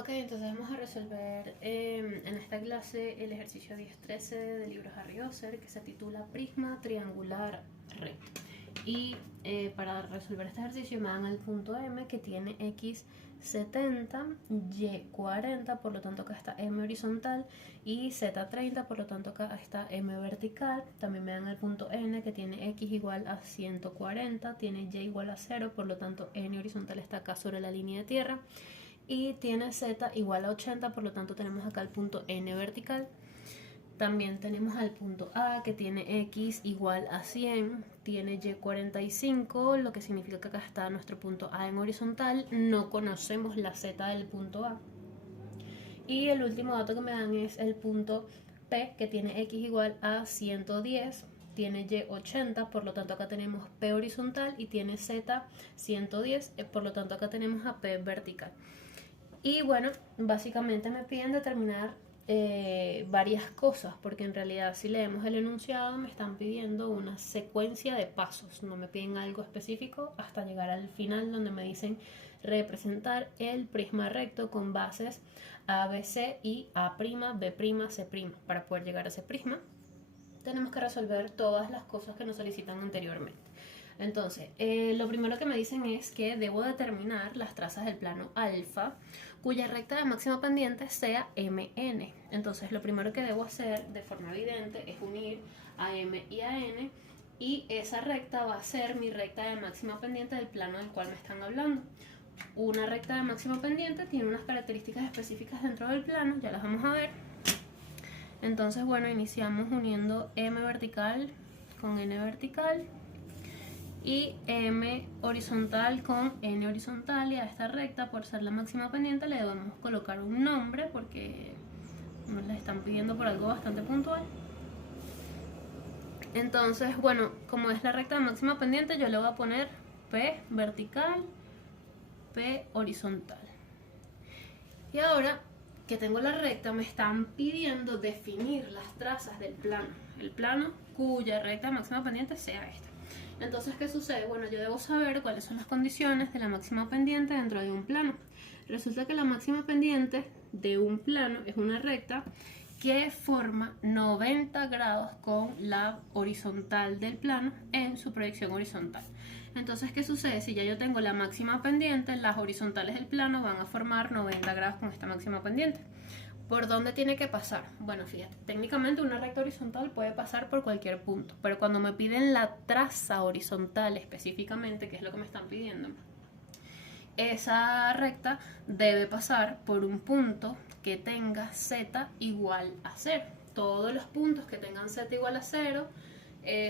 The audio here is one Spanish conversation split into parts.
Ok, entonces vamos a resolver en esta clase el ejercicio 10-13 del libro Harry Osser, que se titula Prisma triangular recto. Y para resolver este ejercicio me dan el punto M, que tiene x 70, y 40, por lo tanto acá está m horizontal, y z 30, por lo tanto acá está m vertical. También me dan el punto N, que tiene x igual a 140, tiene y igual a 0, por lo tanto n horizontal está acá sobre la línea de tierra, y tiene z igual a 80, por lo tanto tenemos acá el punto N vertical. También tenemos al punto A, que tiene x igual a 100, tiene y 45, lo que significa que acá está nuestro punto A en horizontal. No conocemos la z del punto A. Y el último dato que me dan es el punto P, que tiene x igual a 110, tiene y 80, por lo tanto acá tenemos P horizontal, y tiene z 110, por lo tanto acá tenemos a P vertical. Y bueno, básicamente me piden determinar varias cosas, porque en realidad si leemos el enunciado me están pidiendo una secuencia de pasos, no me piden algo específico hasta llegar al final, donde me dicen representar el prisma recto con bases ABC y A', B', C'. Para poder llegar a ese prisma tenemos que resolver todas las cosas que nos solicitan anteriormente. Entonces, lo primero que me dicen es que debo determinar las trazas del plano alfa, cuya recta de máxima pendiente sea MN. Entonces, lo primero que debo hacer de forma evidente es unir a M y a N, y esa recta va a ser mi recta de máxima pendiente del plano del cual me están hablando. Una recta de máxima pendiente tiene unas características específicas dentro del plano, ya las vamos a ver. Entonces, bueno, iniciamos uniendo M vertical con N vertical y M horizontal con N horizontal, y a esta recta, por ser la máxima pendiente, le debemos colocar un nombre porque nos la están pidiendo por algo bastante puntual. Entonces, bueno, como es la recta de máxima pendiente, yo le voy a poner P vertical, P horizontal. Y ahora que tengo la recta, me están pidiendo definir las trazas del plano, el plano cuya recta máxima pendiente sea esta. Entonces, ¿qué sucede? Bueno, yo debo saber cuáles son las condiciones de la máxima pendiente dentro de un plano. Resulta que la máxima pendiente de un plano es una recta que forma 90 grados con la horizontal del plano en su proyección horizontal. Entonces, ¿qué sucede? Si ya yo tengo la máxima pendiente, las horizontales del plano van a formar 90 grados con esta máxima pendiente. ¿Por dónde tiene que pasar? Bueno, fíjate, técnicamente una recta horizontal puede pasar por cualquier punto, pero cuando me piden la traza horizontal específicamente, que es lo que me están pidiendo, esa recta debe pasar por un punto que tenga z igual a 0. Todos los puntos que tengan z igual a 0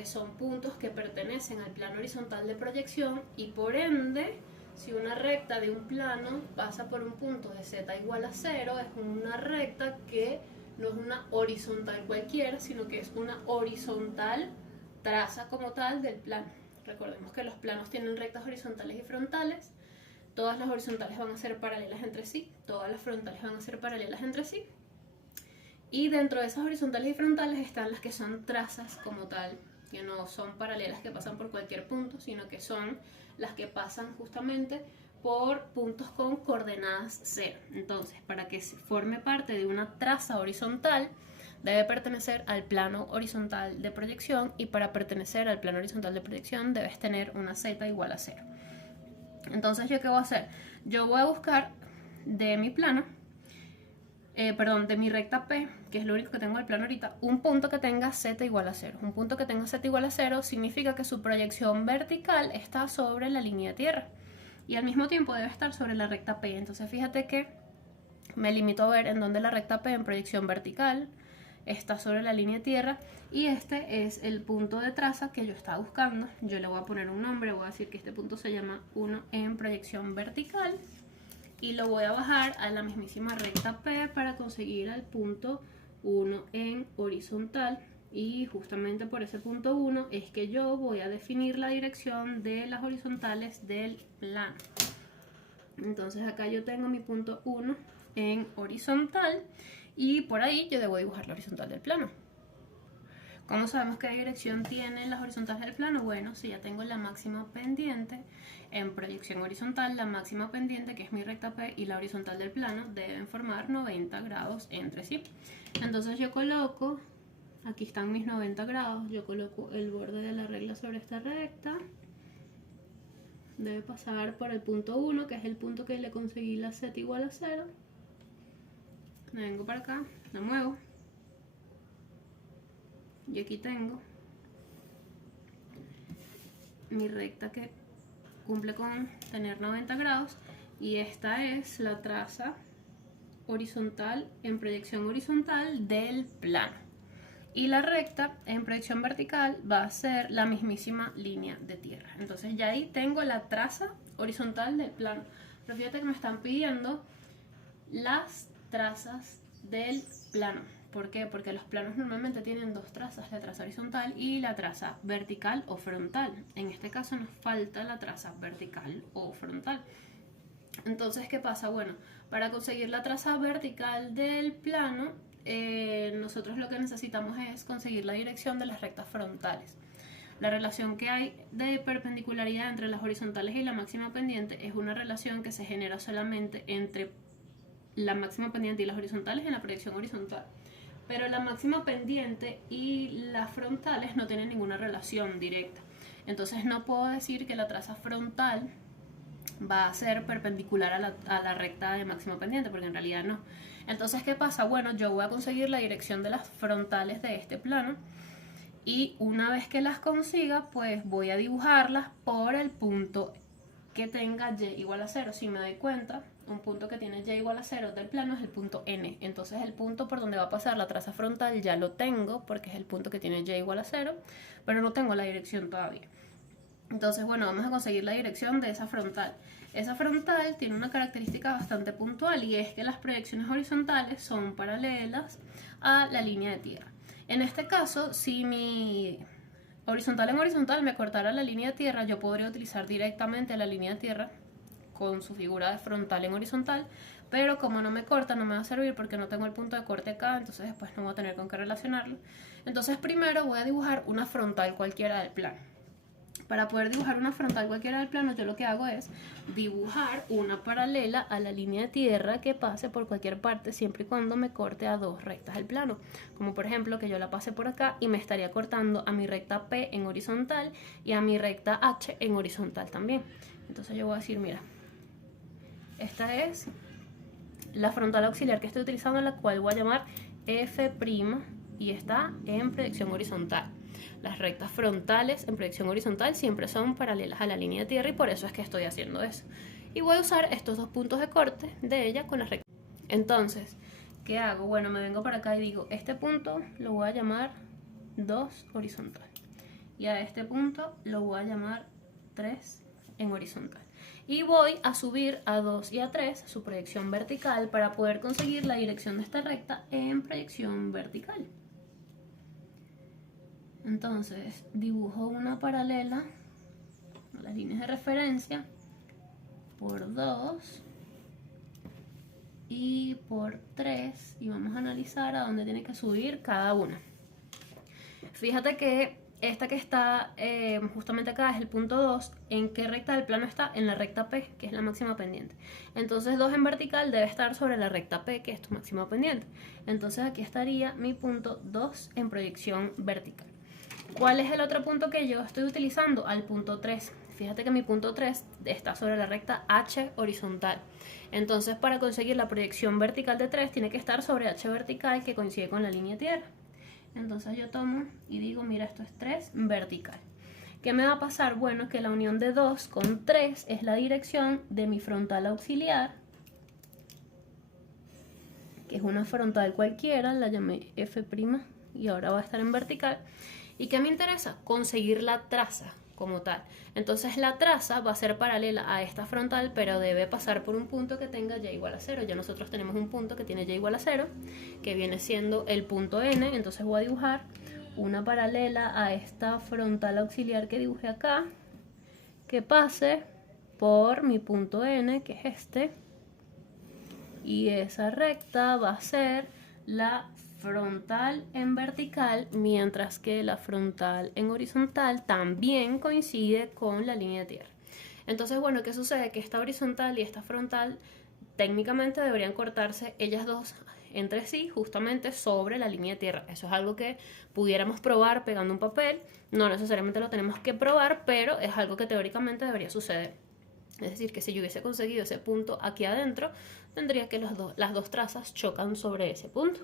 son puntos que pertenecen al plano horizontal de proyección, y por ende, si una recta de un plano pasa por un punto de z igual a 0, es una recta que no es una horizontal cualquiera, sino que es una horizontal traza como tal del plano. Recordemos que los planos tienen rectas horizontales y frontales. Todas las horizontales van a ser paralelas entre sí, todas las frontales van a ser paralelas entre sí. Y dentro de esas horizontales y frontales están las que son trazas como tal, que no son paralelas que pasan por cualquier punto, sino que son las que pasan justamente por puntos con coordenadas 0. Entonces, para que se forme parte de una traza horizontal, debe pertenecer al plano horizontal de proyección, y para pertenecer al plano horizontal de proyección debes tener una z igual a 0. Entonces, ¿yo qué voy a hacer? Yo voy a buscar de mi plano, de mi recta P, que es lo único que tengo en el plano ahorita, un punto que tenga z igual a 0. Un punto que tenga z igual a 0 significa que su proyección vertical está sobre la línea de tierra, y al mismo tiempo debe estar sobre la recta P. Entonces, fíjate que me limito a ver en dónde la recta P en proyección vertical está sobre la línea de tierra, y este es el punto de traza que yo estaba buscando. Yo le voy a poner un nombre, voy a decir que este punto se llama 1 en proyección vertical, y lo voy a bajar a la mismísima recta P para conseguir al punto 1 en horizontal, y justamente por ese punto 1 es que yo voy a definir la dirección de las horizontales del plano. Entonces acá yo tengo mi punto 1 en horizontal, y por ahí yo debo dibujar la horizontal del plano. ¿Cómo sabemos qué dirección tienen las horizontales del plano? Bueno, si ya tengo la máxima pendiente en proyección horizontal, la máxima pendiente, que es mi recta P, y la horizontal del plano deben formar 90 grados entre sí. Entonces yo coloco, aquí están mis 90 grados, yo coloco el borde de la regla sobre esta recta. Debe pasar por el punto 1, que es el punto que le conseguí la z igual a 0. Me vengo para acá, la muevo. Y aquí tengo mi recta que cumple con tener 90 grados. Y esta es la traza horizontal en proyección horizontal del plano. Y la recta en proyección vertical va a ser la mismísima línea de tierra. Entonces ya ahí tengo la traza horizontal del plano. Pero fíjate que me están pidiendo las trazas del plano. ¿Por qué? Porque los planos normalmente tienen dos trazas, la traza horizontal y la traza vertical o frontal. En este caso nos falta la traza vertical o frontal. Entonces, ¿qué pasa? Bueno, para conseguir la traza vertical del plano, nosotros lo que necesitamos es conseguir la dirección de las rectas frontales. La relación que hay de perpendicularidad entre las horizontales y la máxima pendiente es una relación que se genera solamente entre la máxima pendiente y las horizontales en la proyección horizontal. Pero la máxima pendiente y las frontales no tienen ninguna relación directa. Entonces no puedo decir que la traza frontal va a ser perpendicular a la recta de máxima pendiente, porque en realidad no. Entonces, ¿qué pasa? Bueno, yo voy a conseguir la dirección de las frontales de este plano, y una vez que las consiga, pues voy a dibujarlas por el punto que tenga y igual a 0. Si me doy cuenta, un punto que tiene y igual a 0 del plano es el punto N. Entonces el punto por donde va a pasar la traza frontal ya lo tengo, porque es el punto que tiene y igual a 0, pero no tengo la dirección todavía. Entonces, bueno, vamos a conseguir la dirección de esa frontal. Esa frontal tiene una característica bastante puntual, y es que las proyecciones horizontales son paralelas a la línea de tierra. En este caso, si mi horizontal en horizontal me cortara la línea de tierra, yo podría utilizar directamente la línea de tierra con su figura de frontal en horizontal, pero como no me corta, no me va a servir porque no tengo el punto de corte acá, entonces después no voy a tener con qué relacionarlo. Entonces primero voy a dibujar una frontal cualquiera del plano. Para poder dibujar una frontal cualquiera del plano, yo lo que hago es dibujar una paralela a la línea de tierra que pase por cualquier parte, siempre y cuando me corte a dos rectas del plano. Como por ejemplo que yo la pase por acá y me estaría cortando a mi recta P en horizontal y a mi recta H en horizontal también. Entonces yo voy a decir, mira, esta es la frontal auxiliar que estoy utilizando, la cual voy a llamar F' y está en proyección horizontal. Las rectas frontales en proyección horizontal siempre son paralelas a la línea de tierra, y por eso es que estoy haciendo eso. Y voy a usar estos dos puntos de corte de ella con las rectas. Entonces, ¿qué hago? Bueno, me vengo para acá y digo, este punto lo voy a llamar 2 horizontal. Y a este punto lo voy a llamar 3 en horizontal. Y voy a subir a 2 y a 3 su proyección vertical para poder conseguir la dirección de esta recta en proyección vertical. Entonces dibujo una paralela a las líneas de referencia por 2 y por 3, y vamos a analizar a dónde tiene que subir cada una. Fíjate que esta que está justamente acá es el punto 2. ¿En qué recta del plano está? En la recta P, que es la máxima pendiente. Entonces 2 en vertical debe estar sobre la recta P, que es tu máxima pendiente. Entonces aquí estaría mi punto 2 en proyección vertical. ¿Cuál es el otro punto que yo estoy utilizando? Al punto 3. Fíjate que mi punto 3 está sobre la recta H horizontal. Entonces, para conseguir la proyección vertical de 3, tiene que estar sobre H vertical, que coincide con la línea de tierra. Entonces yo tomo y digo, mira, esto es 3 vertical. ¿Qué me va a pasar? Bueno, que la unión de 2 con 3 es la dirección de mi frontal auxiliar, que es una frontal cualquiera, la llamé F' y ahora va a estar en vertical. ¿Y qué me interesa? Conseguir la traza como tal. Entonces la traza va a ser paralela a esta frontal, pero debe pasar por un punto que tenga y igual a 0. Ya nosotros tenemos un punto que tiene y igual a 0, que viene siendo el punto N. Entonces voy a dibujar una paralela a esta frontal auxiliar que dibujé acá, que pase por mi punto N, que es este, y esa recta va a ser la frontal en vertical, mientras que la frontal en horizontal también coincide con la línea de tierra. Entonces, bueno, ¿qué sucede? Que esta horizontal y esta frontal técnicamente deberían cortarse ellas dos entre sí, justamente sobre la línea de tierra. Eso es algo que pudiéramos probar pegando un papel. No necesariamente lo tenemos que probar, pero es algo que teóricamente debería suceder. Es decir, que si yo hubiese conseguido ese punto aquí adentro, tendría que las dos trazas chocan sobre ese punto.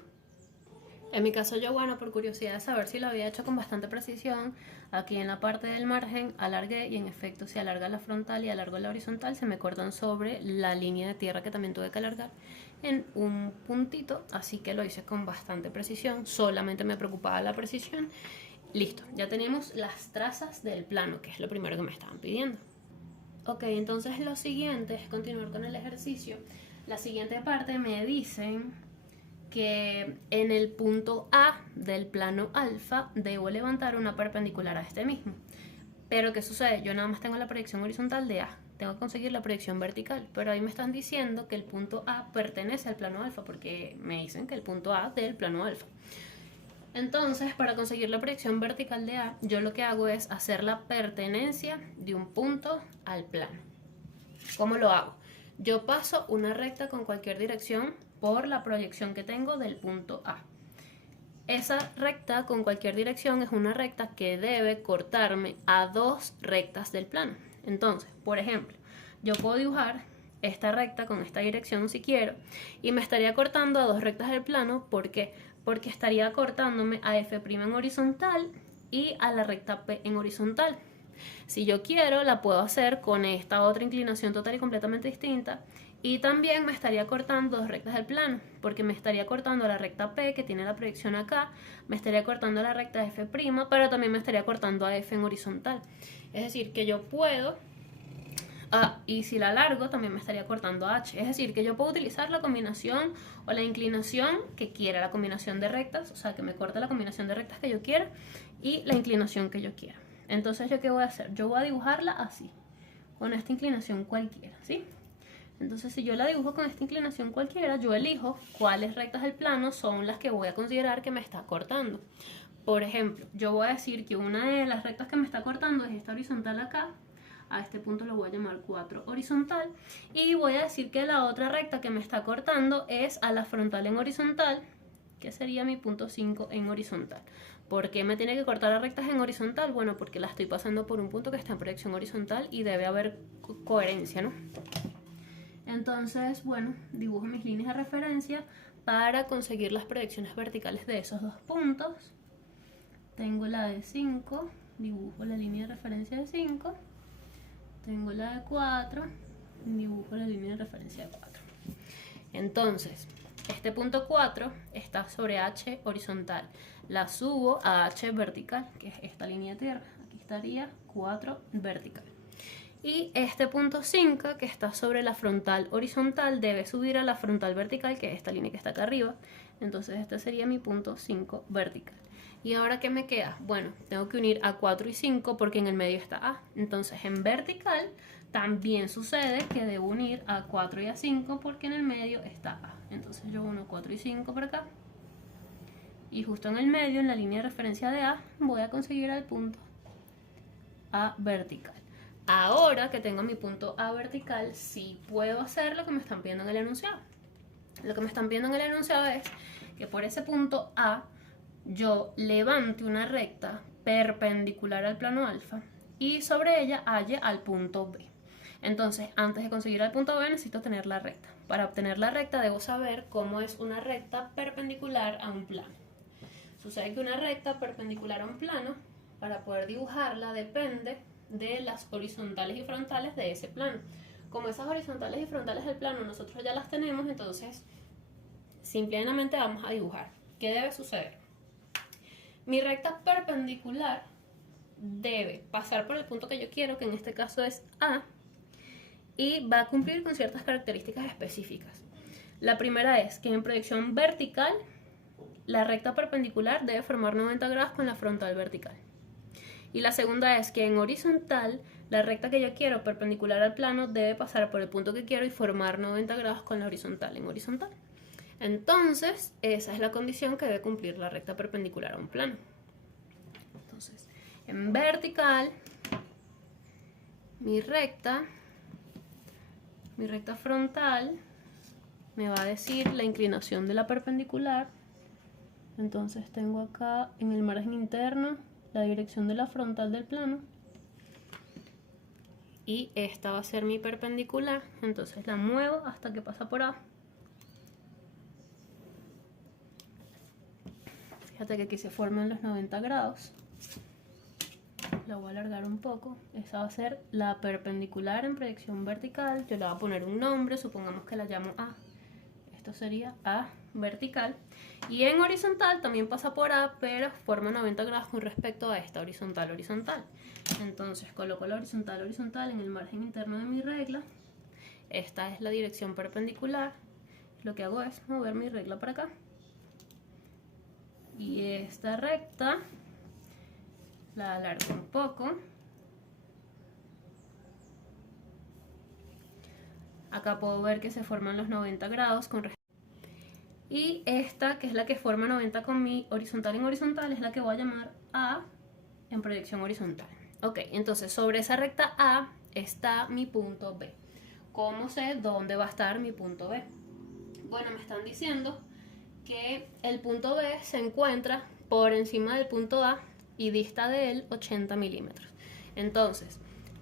En mi caso yo, bueno, por curiosidad de saber si lo había hecho con bastante precisión, aquí en la parte del margen alargué y en efecto si alarga la frontal y alargo la horizontal se me cortan sobre la línea de tierra que también tuve que alargar en un puntito, así que lo hice con bastante precisión, solamente me preocupaba la precisión. Listo, ya tenemos las trazas del plano, que es lo primero que me estaban pidiendo. Ok, entonces lo siguiente es continuar con el ejercicio. La siguiente parte me dicen que en el punto A del plano alfa debo levantar una perpendicular a este mismo. Pero ¿qué sucede? Yo nada más tengo la proyección horizontal de A. Tengo que conseguir la proyección vertical. Pero ahí me están diciendo que el punto A pertenece al plano alfa, porque me dicen que el punto A del plano alfa. Entonces, para conseguir la proyección vertical de A, yo lo que hago es hacer la pertenencia de un punto al plano. ¿Cómo lo hago? Yo paso una recta con cualquier dirección por la proyección que tengo del punto A. Esa recta con cualquier dirección es una recta que debe cortarme a dos rectas del plano. Entonces, por ejemplo, yo puedo dibujar esta recta con esta dirección si quiero y me estaría cortando a dos rectas del plano. ¿Por qué? Porque estaría cortándome a F' en horizontal y a la recta P en horizontal. Si yo quiero, la puedo hacer con esta otra inclinación total y completamente distinta. Y también me estaría cortando dos rectas del plano, porque me estaría cortando la recta P, que tiene la proyección acá, me estaría cortando la recta F', pero también me estaría cortando a F en horizontal. Es decir, que yo puedo... y si la alargo también me estaría cortando H. Es decir, que yo puedo utilizar la combinación o la inclinación que quiera, la combinación de rectas, o sea, que me corte la combinación de rectas que yo quiera y la inclinación que yo quiera. Entonces, ¿yo qué voy a hacer? Yo voy a dibujarla así, con esta inclinación cualquiera, ¿sí? Entonces, si yo la dibujo con esta inclinación cualquiera, yo elijo cuáles rectas del plano son las que voy a considerar que me está cortando. Por ejemplo, yo voy a decir que una de las rectas que me está cortando es esta horizontal acá. A este punto lo voy a llamar 4 horizontal. Y voy a decir que la otra recta que me está cortando es a la frontal en horizontal, que sería mi punto 5 en horizontal. ¿Por qué me tiene que cortar las rectas en horizontal? Bueno, porque la estoy pasando por un punto que está en proyección horizontal y debe haber coherencia, ¿no? Entonces, bueno, dibujo mis líneas de referencia para conseguir las proyecciones verticales de esos dos puntos. Tengo la de 5, dibujo la línea de referencia de 5. Tengo la de 4, dibujo la línea de referencia de 4. Entonces, este punto 4 está sobre H horizontal. La subo a H vertical, que es esta línea de tierra. Aquí estaría 4 vertical. Y este punto 5, que está sobre la frontal horizontal, debe subir a la frontal vertical, que es esta línea que está acá arriba. Entonces este sería mi punto 5 vertical. ¿Y ahora qué me queda? Bueno, tengo que unir a 4 y 5 porque en el medio está A. Entonces en vertical también sucede que debo unir a 4 y a 5 porque en el medio está A. Entonces yo uno 4 y 5 por acá. Y justo en el medio, en la línea de referencia de A, voy a conseguir el punto A vertical. Ahora que tengo mi punto A vertical, sí puedo hacer lo que me están pidiendo en el enunciado. Lo que me están pidiendo en el enunciado es que por ese punto A yo levante una recta perpendicular al plano alfa y sobre ella halle al punto B. Entonces, antes de conseguir el punto B necesito tener la recta. Para obtener la recta debo saber cómo es una recta perpendicular a un plano. Sucede que una recta perpendicular a un plano, para poder dibujarla, depende de las horizontales y frontales de ese plano. Como esas horizontales y frontales del plano nosotros ya las tenemos, entonces simplemente vamos a dibujar. ¿Qué debe suceder? Mi recta perpendicular debe pasar por el punto que yo quiero, que en este caso es A, y va a cumplir con ciertas características específicas. La primera es que en proyección vertical la recta perpendicular debe formar 90 grados con la frontal vertical. Y la segunda es que en horizontal, la recta que yo quiero perpendicular al plano debe pasar por el punto que quiero y formar 90 grados con la horizontal en horizontal. Entonces, esa es la condición que debe cumplir la recta perpendicular a un plano. Entonces, en vertical, mi recta frontal me va a decir la inclinación de la perpendicular. Entonces tengo acá en el margen interno la dirección de la frontal del plano. Y esta va a ser mi perpendicular. Entonces la muevo hasta que pasa por A. Fíjate que aquí se forman los 90 grados. La voy a alargar un poco. Esa va a ser la perpendicular en proyección vertical. Yo le voy a poner un nombre, supongamos que la llamo A. Esto sería A vertical. Y en horizontal también pasa por A, pero forma 90 grados con respecto a esta horizontal. Entonces coloco la horizontal en el margen interno de mi regla. Esta es la dirección perpendicular. Lo que hago es mover mi regla para acá. Y esta recta la alargo un poco. Acá puedo ver que se forman los 90 grados con respecto. Y esta, que es la que forma 90 con mi horizontal en horizontal, es la que voy a llamar A en proyección horizontal. Ok, entonces sobre esa recta A está mi punto B. ¿Cómo sé dónde va a estar mi punto B? Bueno, me están diciendo que el punto B se encuentra por encima del punto A y dista de él 80 milímetros. Entonces,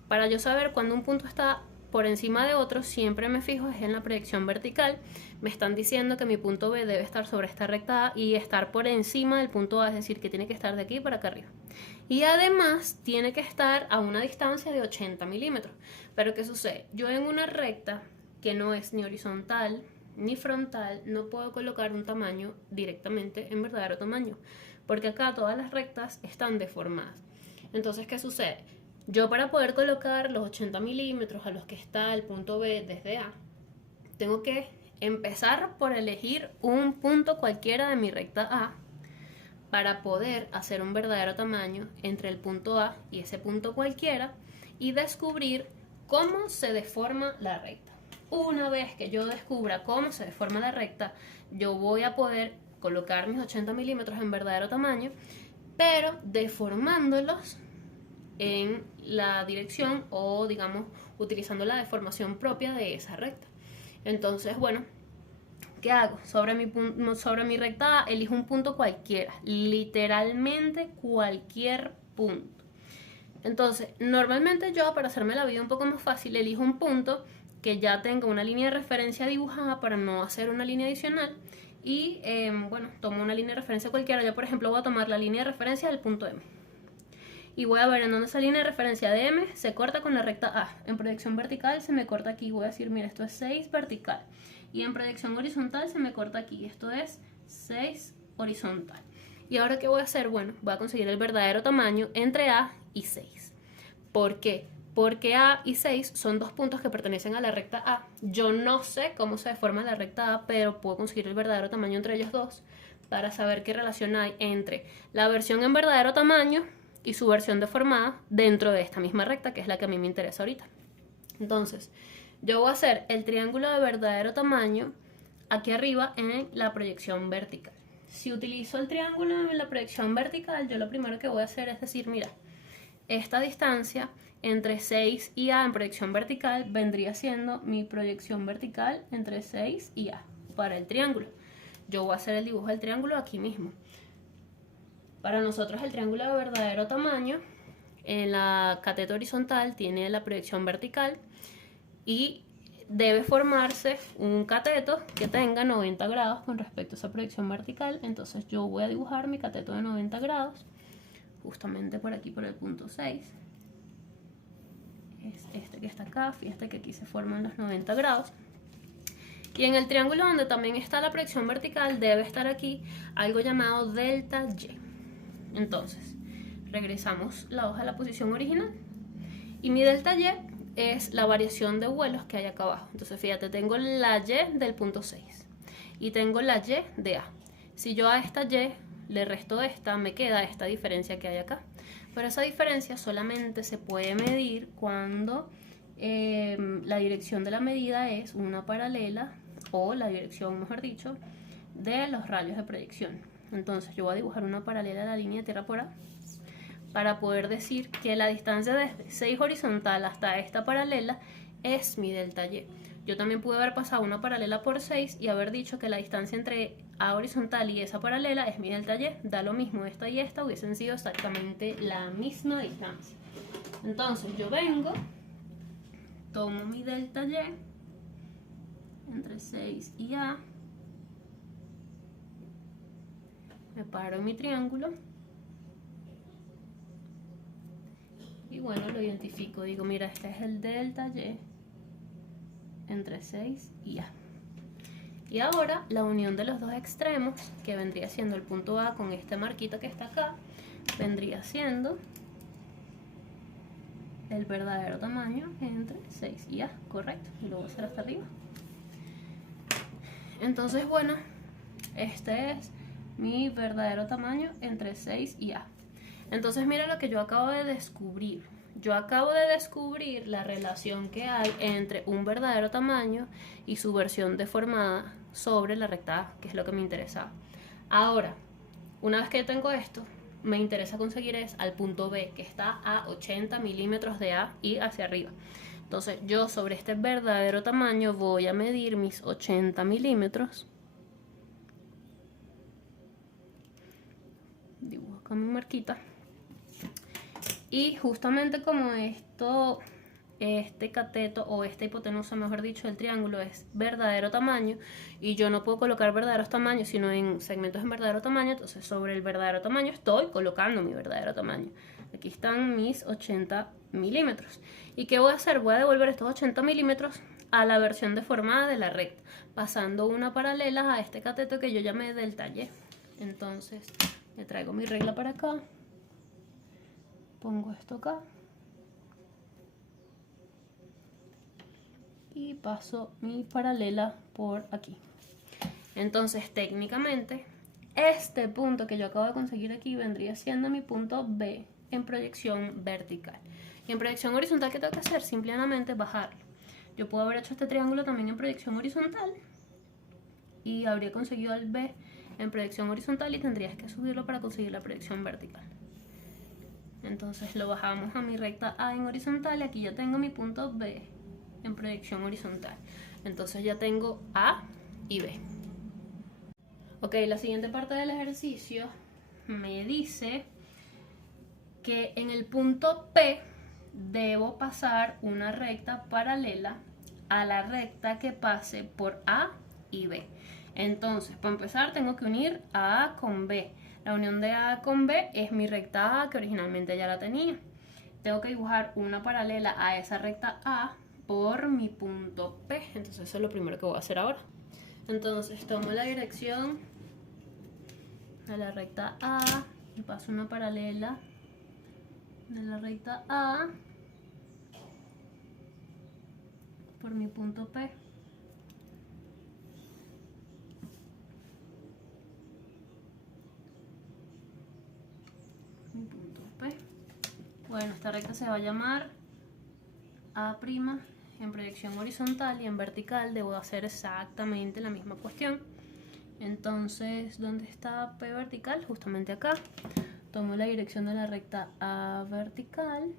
para yo saber cuándo un punto está por encima de otro, siempre me fijo en la proyección vertical. Me están diciendo que mi punto B debe estar sobre esta recta A y estar por encima del punto A, es decir, que tiene que estar de aquí para acá arriba. Y además tiene que estar a una distancia de 80 milímetros. Pero ¿qué sucede? Yo en una recta que no es ni horizontal ni frontal no puedo colocar un tamaño directamente en verdadero tamaño, porque acá todas las rectas están deformadas. Entonces, ¿qué sucede? Yo para poder colocar los 80 milímetros a los que está el punto B desde A, tengo que empezar por elegir un punto cualquiera de mi recta A para poder hacer un verdadero tamaño entre el punto A y ese punto cualquiera y descubrir cómo se deforma la recta. Una vez que yo descubra cómo se deforma la recta, yo voy a poder colocar mis 80 milímetros en verdadero tamaño, pero deformándolos en la dirección o digamos utilizando la deformación propia de esa recta. Entonces, bueno, ¿qué hago? Sobre mi recta A elijo un punto cualquiera, literalmente cualquier punto. Entonces, normalmente yo, para hacerme la vida un poco más fácil, elijo un punto que ya tenga una línea de referencia dibujada para no hacer una línea adicional. Y bueno, tomo una línea de referencia cualquiera. Yo, por ejemplo, voy a tomar la línea de referencia del punto M. Y voy a ver en dónde esa línea de referencia de M se corta con la recta A. En proyección vertical se me corta aquí. Voy a decir, mira, esto es 6 vertical. Y en proyección horizontal se me corta aquí. Esto es 6 horizontal. ¿Y ahora qué voy a hacer? Bueno, voy a conseguir el verdadero tamaño entre A y 6. ¿Por qué? Porque A y 6 son dos puntos que pertenecen a la recta A. Yo no sé cómo se deforma la recta A, pero puedo conseguir el verdadero tamaño entre ellos dos para saber qué relación hay entre la versión en verdadero tamaño y su versión deformada dentro de esta misma recta, que es la que a mí me interesa ahorita. Entonces, yo voy a hacer el triángulo de verdadero tamaño aquí arriba en la proyección vertical. Si utilizo el triángulo en la proyección vertical, yo lo primero que voy a hacer es decir, mira, esta distancia entre 6 y A en proyección vertical vendría siendo mi proyección vertical entre 6 y A para el triángulo. Yo voy a hacer el dibujo del triángulo aquí mismo. Para nosotros el triángulo de verdadero tamaño en la cateto horizontal tiene la proyección vertical y debe formarse un cateto que tenga 90 grados con respecto a esa proyección vertical. Entonces yo voy a dibujar mi cateto de 90 grados justamente por aquí, por el punto 6. Es este que está acá. Fíjate que aquí se forman los 90 grados. Y en el triángulo donde también está la proyección vertical debe estar aquí algo llamado delta Y. Entonces, regresamos la hoja a la posición original. Y mi delta Y es la variación de vuelos que hay acá abajo. Entonces, fíjate, tengo la Y del punto 6 y tengo la Y de A. Si yo a esta Y le resto esta, me queda esta diferencia que hay acá. Pero esa diferencia solamente se puede medir cuando la dirección de la medida es una paralela o la dirección, mejor dicho, de los rayos de proyección. Entonces yo voy a dibujar una paralela a la línea de tierra por A para poder decir que la distancia desde 6 horizontal hasta esta paralela es mi delta Y. Yo también pude haber pasado una paralela por 6 y haber dicho que la distancia entre A horizontal y esa paralela es mi delta Y. Da lo mismo, esta y esta hubiesen sido exactamente la misma distancia. Entonces yo vengo, tomo mi delta Y entre 6 y A, me paro en mi triángulo y bueno, lo identifico. Digo, mira, este es el delta Y entre 6 y A. Y ahora la unión de los dos extremos, que vendría siendo el punto A con este marquito que está acá, vendría siendo el verdadero tamaño entre 6 y A, correcto. Y lo voy a hacer hasta arriba. Entonces, bueno, este es mi verdadero tamaño entre 6 y A. Entonces mira lo que yo acabo de descubrir. Yo acabo de descubrir la relación que hay entre un verdadero tamaño y su versión deformada sobre la recta A, que es lo que me interesaba. Ahora, una vez que yo tengo esto, me interesa conseguir es al punto B, que está a 80 milímetros de A y hacia arriba. Entonces yo sobre este verdadero tamaño voy a medir mis 80 milímetros. Dibujo acá mi marquita. Y justamente como esto, este cateto o esta hipotenusa, mejor dicho, del triángulo es verdadero tamaño y yo no puedo colocar verdaderos tamaños sino en segmentos en verdadero tamaño, entonces sobre el verdadero tamaño estoy colocando mi verdadero tamaño. Aquí están mis 80 milímetros. ¿Y qué voy a hacer? Voy a devolver estos 80 milímetros a la versión deformada de la recta, pasando una paralela a este cateto que yo llamé delta Y. Entonces le traigo mi regla para acá, pongo esto acá y paso mi paralela por aquí. Entonces técnicamente este punto que yo acabo de conseguir aquí vendría siendo mi punto B en proyección vertical. Y en proyección horizontal, ¿qué tengo que hacer? Simplemente bajarlo. Yo puedo haber hecho este triángulo también en proyección horizontal y habría conseguido el B en proyección horizontal y tendrías que subirlo para conseguir la proyección vertical. Entonces lo bajamos a mi recta A en horizontal y aquí ya tengo mi punto B en proyección horizontal. Entonces ya tengo A y B. Ok, la siguiente parte del ejercicio me dice que en el punto P debo pasar una recta paralela a la recta que pase por A y B. Entonces, para empezar, tengo que unir a A con B. La unión de A con B es mi recta A, que originalmente ya la tenía. Tengo que dibujar una paralela a esa recta A por mi punto P. Entonces, eso es lo primero que voy a hacer ahora. Entonces, tomo la dirección de la recta A y paso una paralela de la recta A por mi punto P. Mi punto P. Bueno, esta recta se va a llamar A' en proyección horizontal y en vertical debo hacer exactamente la misma cuestión. Entonces, ¿dónde está P vertical? Justamente acá. Tomo la dirección de la recta A vertical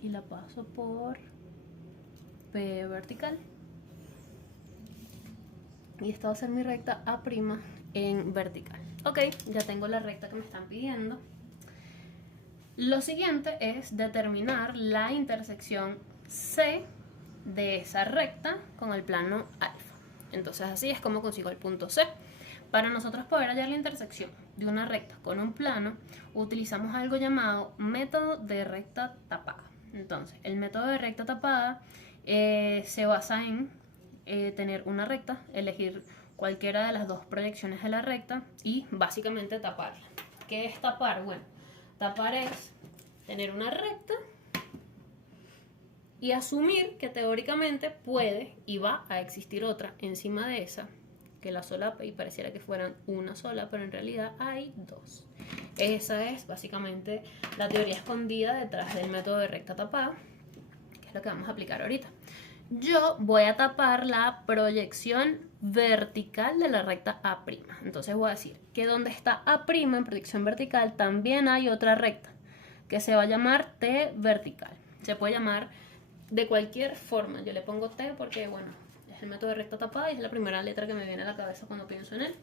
y la paso por P vertical. Y esta va a ser mi recta A' en vertical. Ok, ya tengo la recta que me están pidiendo. Lo siguiente es determinar la intersección C de esa recta con el plano alfa. Entonces así es como consigo el punto C. Para nosotros poder hallar la intersección de una recta con un plano, utilizamos algo llamado método de recta tapada. Entonces, el método de recta tapada se basa en tener una recta, elegir cualquiera de las dos proyecciones de la recta y básicamente taparla. ¿Qué es tapar? Bueno, tapar es tener una recta y asumir que teóricamente puede y va a existir otra encima de esa que la solape y pareciera que fueran una sola, pero en realidad hay dos. Esa es básicamente la teoría escondida detrás del método de recta tapada, que es lo que vamos a aplicar ahorita. yo voy a tapar la proyección vertical de la recta A'. Entonces voy a decir que donde está A' en proyección vertical también hay otra recta que se va a llamar T vertical. Se puede llamar de cualquier forma. Yo le pongo T porque, bueno, es el método de recta tapada y es la primera letra que me viene a la cabeza cuando pienso en él.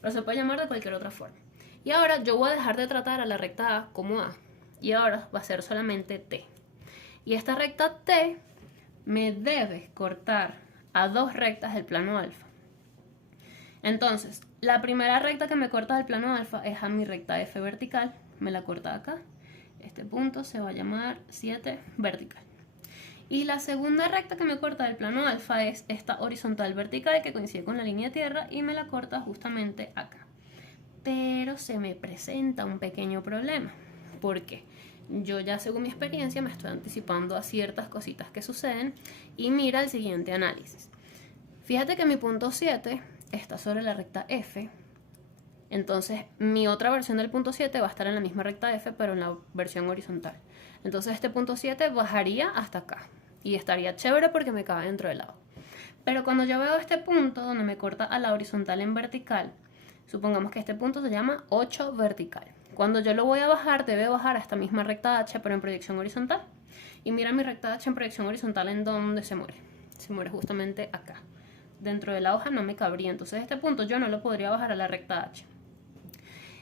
Pero se puede llamar de cualquier otra forma. Y ahora yo voy a dejar de tratar a la recta A como A. Y ahora va a ser solamente T. Y esta recta T me debe cortar a dos rectas del plano alfa. Entonces, la primera recta que me corta del plano alfa es a mi recta F vertical. Me la corta acá. Este punto se va a llamar 7 vertical. Y la segunda recta que me corta del plano alfa es esta horizontal vertical que coincide con la línea de tierra y me la corta justamente acá. Pero se me presenta un pequeño problema. ¿Por qué? Yo ya según mi experiencia me estoy anticipando a ciertas cositas que suceden y mira el siguiente análisis. Fíjate que mi punto 7 está sobre la recta F. Entonces mi otra versión del punto 7 va a estar en la misma recta F pero en la versión horizontal. Entonces este punto 7 bajaría hasta acá y estaría chévere porque me cabe dentro del lado. Pero cuando yo veo este punto donde me corta a la horizontal en vertical, supongamos que este punto se llama 8 vertical. Cuando yo lo voy a bajar, debe bajar a esta misma recta H, pero en proyección horizontal. Y mira mi recta H en proyección horizontal en donde se muere. Se muere justamente acá. Dentro de la hoja no me cabría, entonces este punto yo no lo podría bajar a la recta H.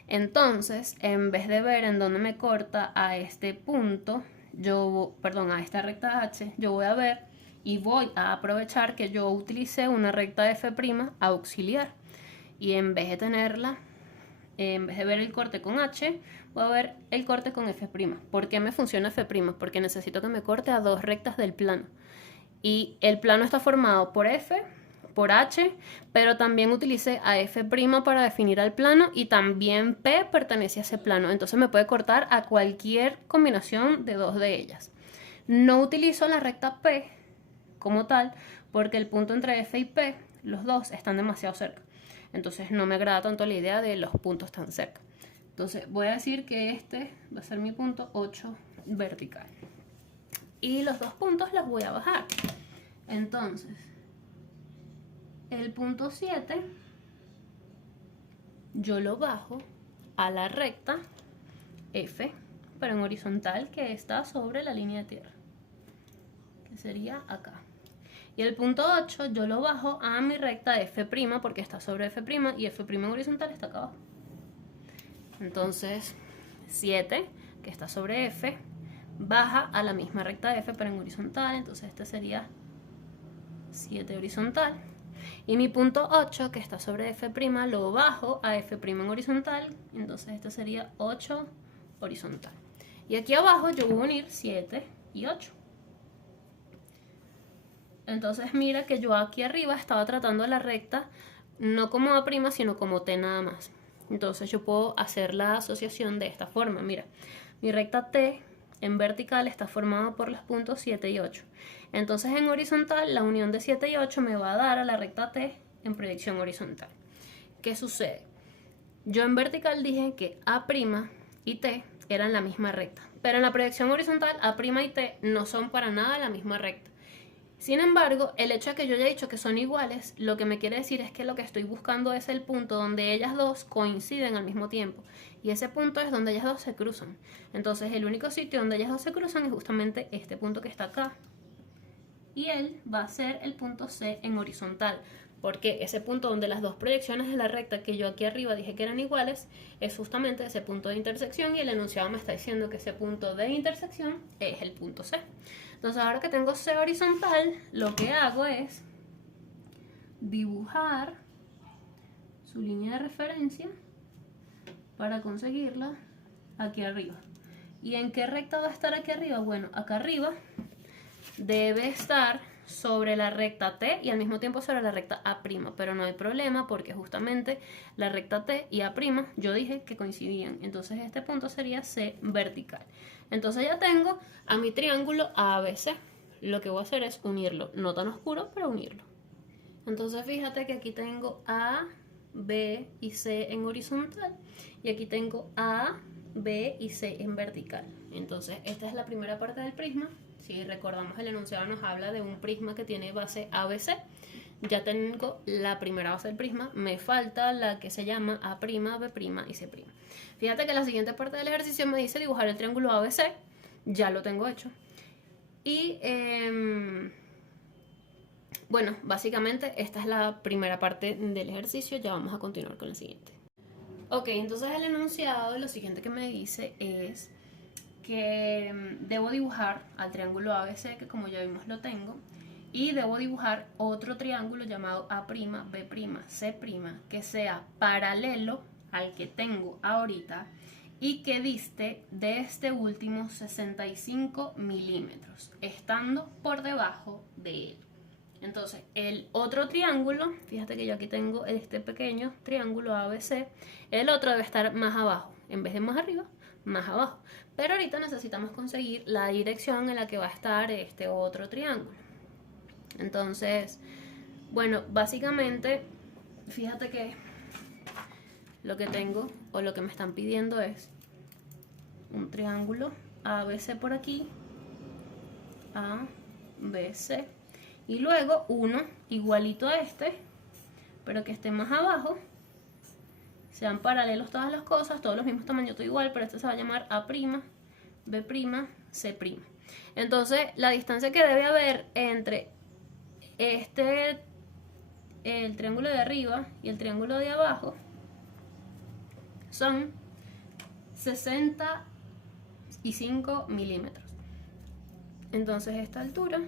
Entonces, en vez de ver en dónde me corta a este punto, a esta recta H, yo voy a ver y voy a aprovechar que yo utilicé una recta F' auxiliar. Y en vez de tenerla, en vez de ver el corte con H, voy a ver el corte con F'. ¿Por qué me funciona F'? Porque necesito que me corte a dos rectas del plano. Y el plano está formado por F, por H, pero también utilicé a F' para definir al plano y también P pertenece a ese plano. Entonces me puede cortar a cualquier combinación de dos de ellas. No utilizo la recta P como tal porque el punto entre F y P, los dos están demasiado cerca. Entonces no me agrada tanto la idea de los puntos tan cerca. Entonces voy a decir que este va a ser mi punto 8 vertical. Y los dos puntos los voy a bajar. Entonces, el punto 7 yo lo bajo a la recta F, pero en horizontal, que está sobre la línea de tierra, que sería acá. Y el punto 8 yo lo bajo a mi recta F', porque está sobre F' y F' en horizontal está acá abajo. Entonces 7, que está sobre F, baja a la misma recta F pero en horizontal. Entonces este sería 7 horizontal. Y mi punto 8, que está sobre F', lo bajo a F' en horizontal. Entonces este sería 8 horizontal. Y aquí abajo yo voy a unir 7 y 8. Entonces mira que yo aquí arriba estaba tratando la recta no como A', sino como T nada más. Entonces yo puedo hacer la asociación de esta forma. Mira, mi recta T en vertical está formada por los puntos 7 y 8. Entonces en horizontal la unión de 7 y 8 me va a dar a la recta T en proyección horizontal. ¿Qué sucede? Yo en vertical dije que A' y T eran la misma recta. Pero en la proyección horizontal A' y T no son para nada la misma recta. Sin embargo, el hecho de que yo haya dicho que son iguales, lo que me quiere decir es que lo que estoy buscando es el punto donde ellas dos coinciden al mismo tiempo. Y ese punto es donde ellas dos se cruzan. Entonces el único sitio donde ellas dos se cruzan es justamente este punto que está acá. Y él va a ser el punto C en horizontal. Porque ese punto donde las dos proyecciones de la recta que yo aquí arriba dije que eran iguales es justamente ese punto de intersección, y el enunciado me está diciendo que ese punto de intersección es el punto C. Entonces ahora que tengo C horizontal, lo que hago es dibujar su línea de referencia para conseguirla aquí arriba. ¿Y en qué recta va a estar aquí arriba? Bueno, acá arriba debe estar sobre la recta T y al mismo tiempo sobre la recta A', pero no hay problema porque justamente la recta T y A' yo dije que coincidían. Entonces este punto sería C vertical. Entonces ya tengo a mi triángulo ABC. Lo que voy a hacer es unirlo, no tan oscuro, pero unirlo. Entonces fíjate que aquí tengo A, B y C en horizontal y aquí tengo A, B y C en vertical. Entonces esta es la primera parte del prisma Si recordamos, el enunciado nos habla de un prisma que tiene base ABC. Ya tengo la primera base del prisma, me falta la que se llama A', B' y C'. Fíjate que la siguiente parte del ejercicio me dice dibujar el triángulo ABC, ya lo tengo hecho. Y bueno, básicamente esta es la primera parte del ejercicio, ya vamos a continuar con la siguiente. Ok, entonces el enunciado, lo siguiente que me dice es que debo dibujar al triángulo ABC, que como ya vimos lo tengo, y debo dibujar otro triángulo llamado A', B', C', que sea paralelo al que tengo ahorita y que diste de este último 65 milímetros, estando por debajo de él. Entonces, el otro triángulo, fíjate que yo aquí tengo este pequeño triángulo ABC, el otro debe estar más abajo, en vez de más arriba, más abajo. Pero ahorita necesitamos conseguir la dirección en la que va a estar este otro triángulo. Entonces, bueno, básicamente, fíjate que lo que tengo o lo que me están pidiendo es un triángulo ABC por aquí, ABC, y luego uno igualito a este, pero que esté más abajo, sean paralelos todas las cosas, todos los mismos tamaños, todo igual, pero este se va a llamar A', B', C'. Entonces, la distancia que debe haber entre el triángulo de arriba y el triángulo de abajo son 65 milímetros. Entonces esta altura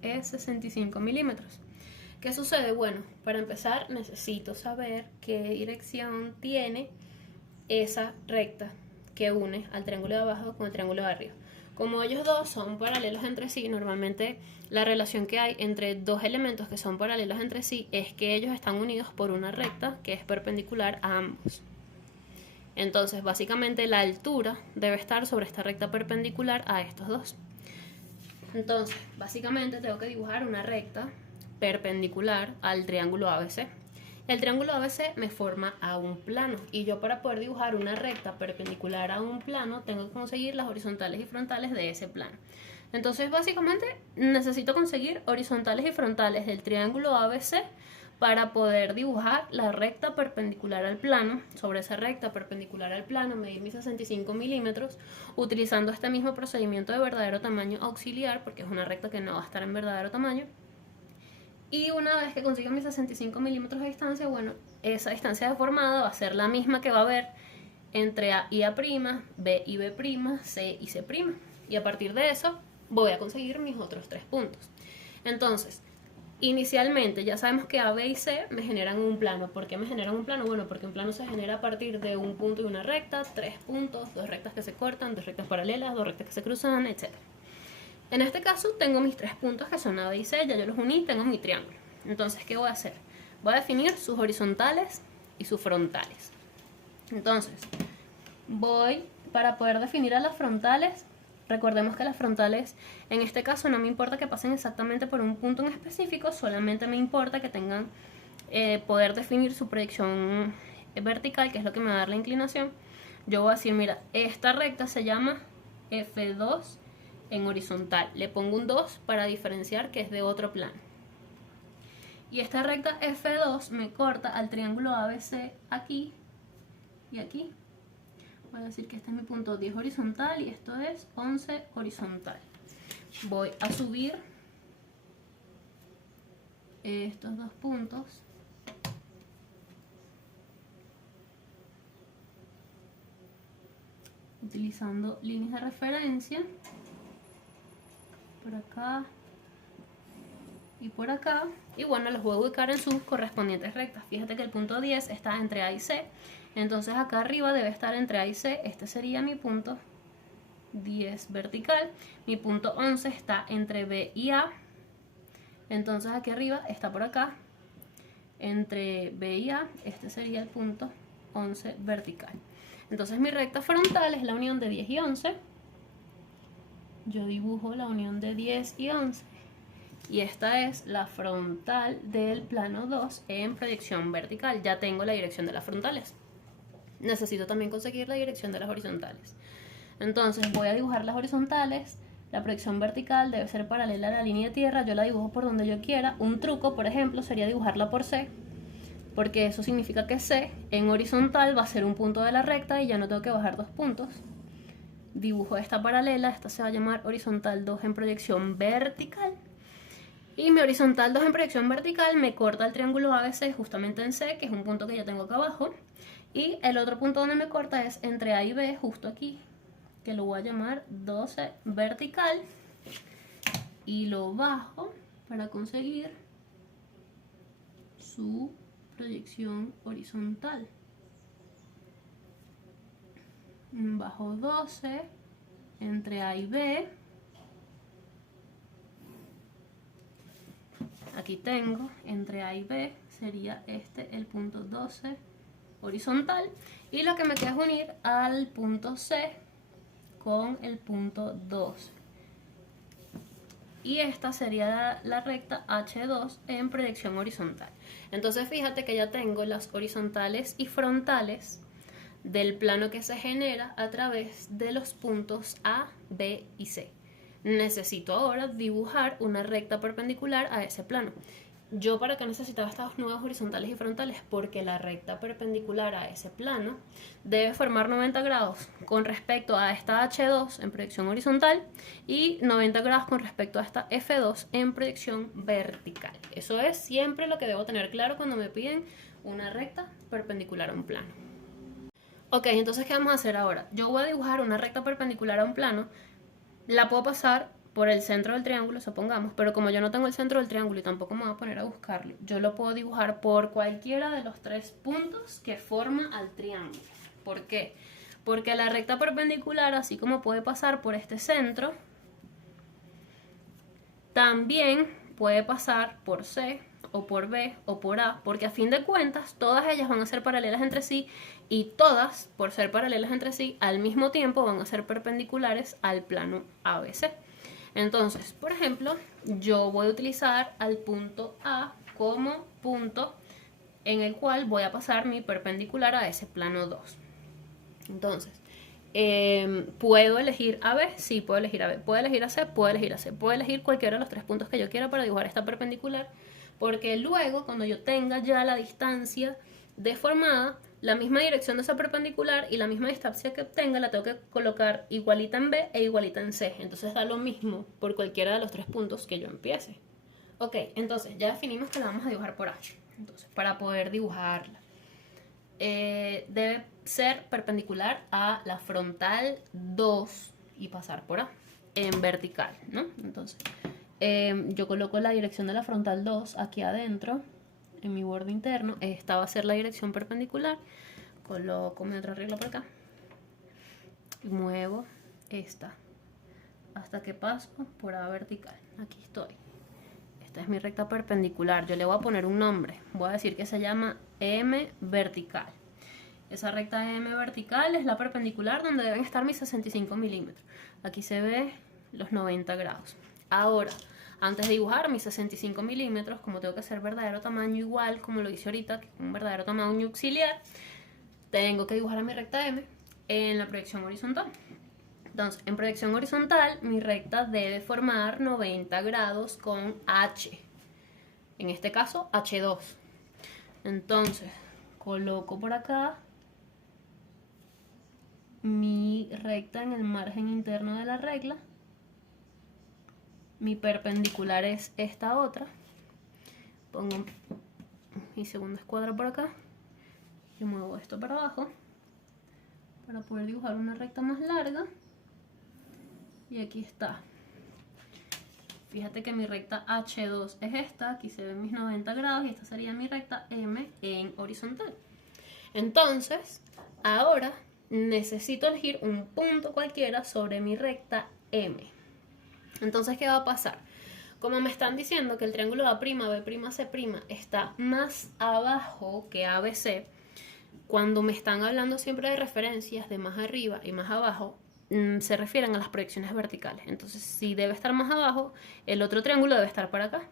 es 65 milímetros. ¿Qué sucede? Bueno, para empezar necesito saber qué dirección tiene esa recta que une al triángulo de abajo con el triángulo de arriba. Como ellos dos son paralelos entre sí, normalmente la relación que hay entre dos elementos que son paralelos entre sí es que ellos están unidos por una recta que es perpendicular a ambos. Entonces, básicamente la altura debe estar sobre esta recta perpendicular a estos dos. Entonces, básicamente tengo que dibujar una recta perpendicular al triángulo ABC. El triángulo ABC me forma a un plano y yo, para poder dibujar una recta perpendicular a un plano, tengo que conseguir las horizontales y frontales de ese plano. Entonces básicamente necesito conseguir horizontales y frontales del triángulo ABC para poder dibujar la recta perpendicular al plano. Sobre esa recta perpendicular al plano medir mis 65 milímetros utilizando este mismo procedimiento de verdadero tamaño auxiliar, porque es una recta que no va a estar en verdadero tamaño. Y una vez que consiga mis 65 milímetros de distancia, bueno, esa distancia deformada va a ser la misma que va a haber entre A y A', B y B', C y C'. Y a partir de eso voy a conseguir mis otros tres puntos. Entonces, inicialmente ya sabemos que A, B y C me generan un plano. ¿Por qué me generan un plano? Bueno, porque un plano se genera a partir de un punto y una recta, tres puntos, dos rectas que se cortan, dos rectas paralelas, dos rectas que se cruzan, etc. En este caso tengo mis tres puntos que son A, B y C, ya yo los uní, tengo mi triángulo. Entonces, ¿qué voy a hacer? Voy a definir sus horizontales y sus frontales. Entonces, para poder definir a las frontales, recordemos que las frontales, en este caso no me importa que pasen exactamente por un punto en específico, solamente me importa que tengan poder definir su proyección vertical, que es lo que me va a dar la inclinación. Yo voy a decir, mira, esta recta se llama F2 en horizontal. Le pongo un 2 para diferenciar que es de otro plano. Y esta recta F2 me corta al triángulo ABC aquí y aquí. Voy a decir que este es mi punto 10 horizontal y esto es 11 horizontal. Voy a subir estos dos puntos utilizando líneas de referencia por acá y por acá, y bueno, los voy a ubicar en sus correspondientes rectas. Fíjate que el punto 10 está entre A y C, entonces acá arriba debe estar entre A y C. Este sería mi punto 10 vertical. Mi punto 11 está entre B y A, entonces aquí arriba está por acá entre B y A. Este sería el punto 11 vertical. Entonces mi recta frontal es la unión de 10 y 11. Yo dibujo la unión de 10 y 11 y esta es la frontal del plano 2 en proyección vertical. Ya tengo la dirección de las frontales. Necesito también conseguir la dirección de las horizontales. Entonces voy a dibujar las horizontales La proyección vertical debe ser paralela a la línea de tierra. Yo la dibujo por donde yo quiera. Un truco, por ejemplo, sería dibujarla por C, porque eso significa que C en horizontal va a ser un punto de la recta y ya no tengo que bajar 2 puntos. Dibujo esta paralela, esta se va a llamar horizontal 2 en proyección vertical. Y mi horizontal 2 en proyección vertical me corta el triángulo ABC justamente en C, que es un punto que ya tengo acá abajo. Y el otro punto donde me corta es entre A y B, justo aquí, que lo voy a llamar 12 vertical. Y lo bajo para conseguir su proyección horizontal. Bajo 12 entre A y B. Aquí tengo entre A y B, sería este el punto 12 horizontal, y lo que me queda es unir al punto C con el punto 12, y esta sería la recta H2 en proyección horizontal. Entonces fíjate que ya tengo las horizontales y frontales del plano que se genera a través de los puntos A, B y C. Necesito ahora dibujar una recta perpendicular a ese plano. ¿Yo para qué necesitaba estas nuevas horizontales y frontales? Porque la recta perpendicular a ese plano debe formar 90 grados con respecto a esta H2 en proyección horizontal y 90 grados con respecto a esta F2 en proyección vertical. Eso es siempre lo que debo tener claro cuando me piden una recta perpendicular a un plano. Ok, entonces ¿qué vamos a hacer ahora? Yo voy a dibujar una recta perpendicular a un plano. La puedo pasar por el centro del triángulo, supongamos, pero como yo no tengo el centro del triángulo y tampoco me voy a poner a buscarlo, yo lo puedo dibujar por cualquiera de los 3 puntos que forma al triángulo. ¿Por qué? Porque la recta perpendicular, así como puede pasar por este centro, también puede pasar por C, o por B, o por A, porque a fin de cuentas todas ellas van a ser paralelas entre sí, y todas, por ser paralelas entre sí, al mismo tiempo van a ser perpendiculares al plano ABC. Entonces, por ejemplo, yo voy a utilizar al punto A como punto en el cual voy a pasar mi perpendicular a ese plano 2. Entonces, ¿puedo elegir AB? Sí, puedo elegir AB. ¿Puedo elegir AC? Puedo elegir AC. Puedo elegir cualquiera de los 3 puntos que yo quiera para dibujar esta perpendicular, porque luego, cuando yo tenga ya la distancia deformada, la misma dirección de esa perpendicular y la misma distancia que obtenga la tengo que colocar igualita en B e igualita en C. Entonces da lo mismo por cualquiera de los 3 puntos que yo empiece. Ok, entonces ya definimos que la vamos a dibujar por H. Entonces, para poder dibujarla, debe ser perpendicular a la frontal 2 y pasar por A en vertical, ¿no? Entonces, yo coloco la dirección de la frontal 2 aquí adentro en mi borde interno. Esta va a ser la dirección perpendicular. Coloco mi otra regla por acá y muevo esta hasta que paso por A vertical. Aquí estoy. Esta es mi recta perpendicular. Yo le voy a poner un nombre. Voy a decir que se llama M vertical. Esa recta M vertical es la perpendicular donde deben estar mis 65 milímetros. Aquí se ve los 90 grados. Ahora, antes de dibujar mis 65 milímetros, como tengo que hacer verdadero tamaño igual como lo hice ahorita, que es un verdadero tamaño auxiliar, tengo que dibujar a mi recta M en la proyección horizontal. Entonces, en proyección horizontal, mi recta debe formar 90 grados con H. En este caso, H2. Entonces, coloco por acá mi recta en el margen interno de la regla. Mi perpendicular es esta otra. Pongo mi segunda escuadra por acá y muevo esto para abajo para poder dibujar una recta más larga. Y aquí está. Fíjate que mi recta H2 es esta. Aquí se ven mis 90 grados y esta sería mi recta M en horizontal. Entonces, ahora necesito elegir un punto cualquiera sobre mi recta M. Entonces, ¿qué va a pasar? Como me están diciendo que el triángulo A', B', C' está más abajo que ABC, cuando me están hablando siempre de referencias de más arriba y más abajo, se refieren a las proyecciones verticales. Entonces, si debe estar más abajo, el otro triángulo debe estar para acá.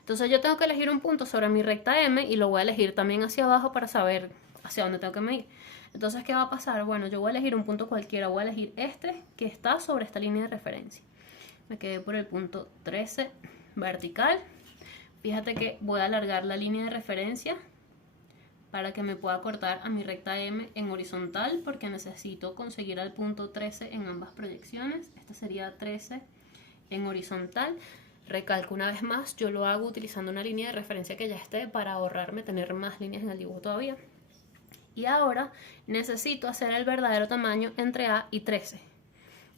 Entonces, yo tengo que elegir un punto sobre mi recta M y lo voy a elegir también hacia abajo para saber hacia dónde tengo que medir. Entonces, ¿qué va a pasar? Bueno, yo voy a elegir un punto cualquiera. Voy a elegir este que está sobre esta línea de referencia. me quedé por el punto 13 vertical. Fíjate que voy a alargar la línea de referencia para que me pueda cortar a mi recta M en horizontal, porque necesito conseguir al punto 13 en ambas proyecciones. Esta sería 13 en horizontal. Recalco una vez más, yo lo hago utilizando una línea de referencia que ya esté para ahorrarme tener más líneas en el dibujo todavía. Y ahora necesito hacer el verdadero tamaño entre A y 13.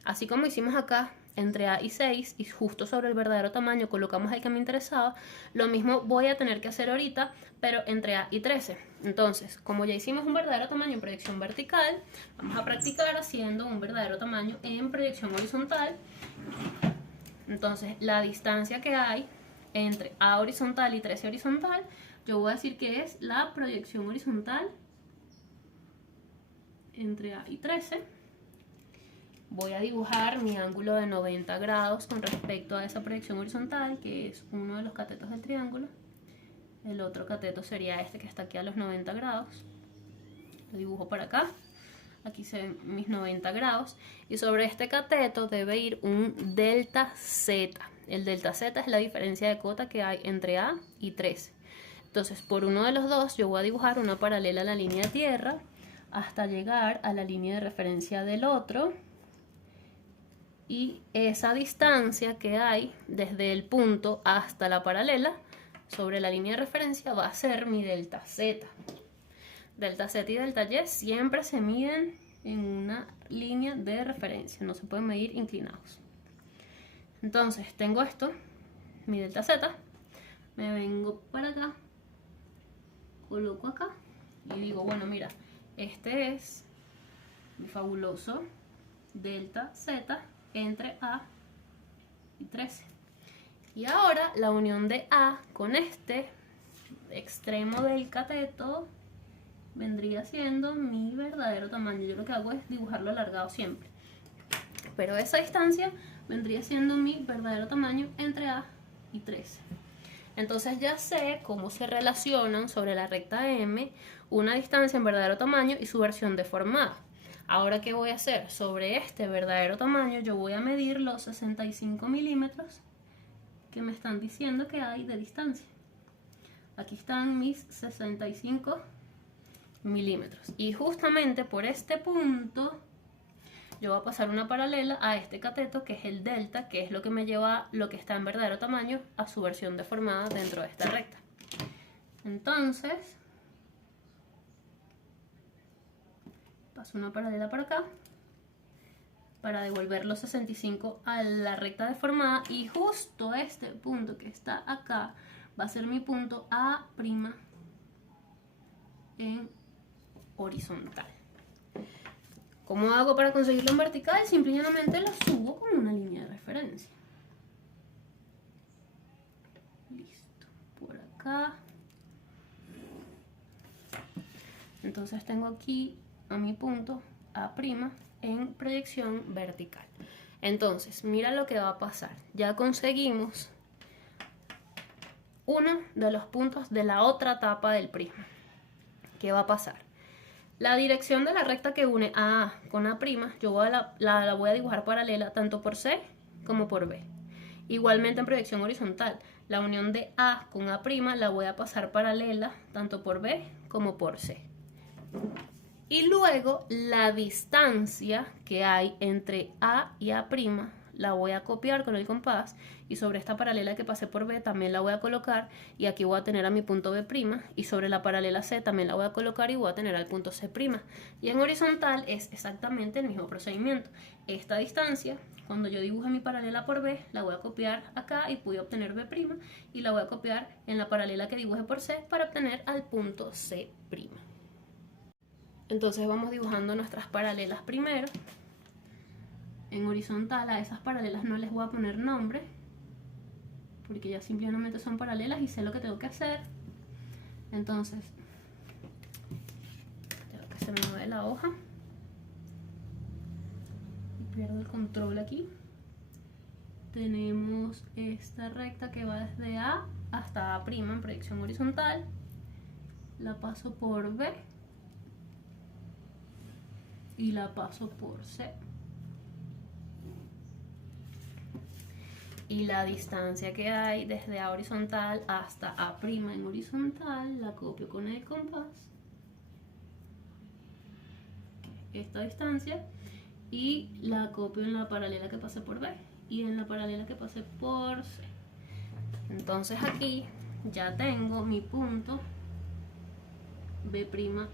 Así como hicimos acá, entre A y 6, y justo sobre el verdadero tamaño colocamos el que me interesaba, lo mismo voy a tener que hacer ahorita, pero entre A y 13. Entonces, como ya hicimos un verdadero tamaño en proyección vertical, vamos a practicar haciendo un verdadero tamaño en proyección horizontal. Entonces, la distancia que hay entre A horizontal y 13 horizontal, yo voy a decir que es la proyección horizontal entre A y 13. Voy a dibujar mi ángulo de 90 grados con respecto a esa proyección horizontal, que es uno de los catetos del triángulo. El otro cateto sería este que está aquí a los 90 grados. Lo dibujo para acá. Aquí se ven mis 90 grados. Y sobre este cateto debe ir un delta Z. El delta Z es la diferencia de cota que hay entre A y 13. Entonces, por uno de los dos, yo voy a dibujar una paralela a la línea de tierra hasta llegar a la línea de referencia del otro. Y esa distancia que hay desde el punto hasta la paralela sobre la línea de referencia va a ser mi delta Z. Delta Z y delta Y siempre se miden en una línea de referencia, no se pueden medir inclinados. Entonces tengo esto, mi delta Z, me vengo para acá, coloco acá y digo, bueno, mira, este es mi fabuloso delta Z entre A y 13. Y ahora la unión de A con este extremo del cateto vendría siendo mi verdadero tamaño. Yo lo que hago es dibujarlo alargado siempre, pero esa distancia vendría siendo mi verdadero tamaño entre A y 13. Entonces ya sé cómo se relacionan sobre la recta M una distancia en verdadero tamaño y su versión deformada. Ahora, ¿qué voy a hacer? Sobre este verdadero tamaño yo voy a medir los 65 milímetros que me están diciendo que hay de distancia. Aquí están mis 65 milímetros. Y justamente por este punto yo voy a pasar una paralela a este cateto, que es el delta, que es lo que me lleva lo que está en verdadero tamaño a su versión deformada dentro de esta recta. Entonces, paso una paralela para acá para devolver los 65 a la recta deformada, y justo este punto que está acá va a ser mi punto A' en horizontal. ¿Cómo hago para conseguirlo en vertical? Simplemente lo subo con una línea de referencia. Listo, por acá. Entonces tengo aquí a mi punto A' en proyección vertical. Entonces, mira lo que va a pasar. Ya conseguimos uno de los puntos de la otra tapa del prisma. ¿Qué va a pasar? La dirección de la recta que une a A con A', yo la voy a dibujar paralela tanto por C como por B. Igualmente en proyección horizontal, la unión de A con A' la voy a pasar paralela tanto por B como por C. Y luego la distancia que hay entre A y A' la voy a copiar con el compás, y sobre esta paralela que pasé por B también la voy a colocar, y aquí voy a tener a mi punto B', y sobre la paralela C también la voy a colocar y voy a tener al punto C'. Y en horizontal es exactamente el mismo procedimiento. Esta distancia, cuando yo dibuje mi paralela por B, la voy a copiar acá y pude obtener B', y la voy a copiar en la paralela que dibuje por C para obtener al punto C'. Entonces vamos dibujando nuestras paralelas primero. En horizontal a esas paralelas no les voy a poner nombre, porque ya simplemente son paralelas y sé lo que tengo que hacer. Entonces, tengo que se me mueve la hoja y pierdo el control aquí. Tenemos esta recta que va desde A hasta A' en proyección horizontal. La paso por B y la paso por C. y la distancia que hay desde A horizontal hasta A' en horizontal la copio con el compás, esta distancia, y la copio en la paralela que pase por B y en la paralela que pase por C. Entonces aquí ya tengo mi punto B'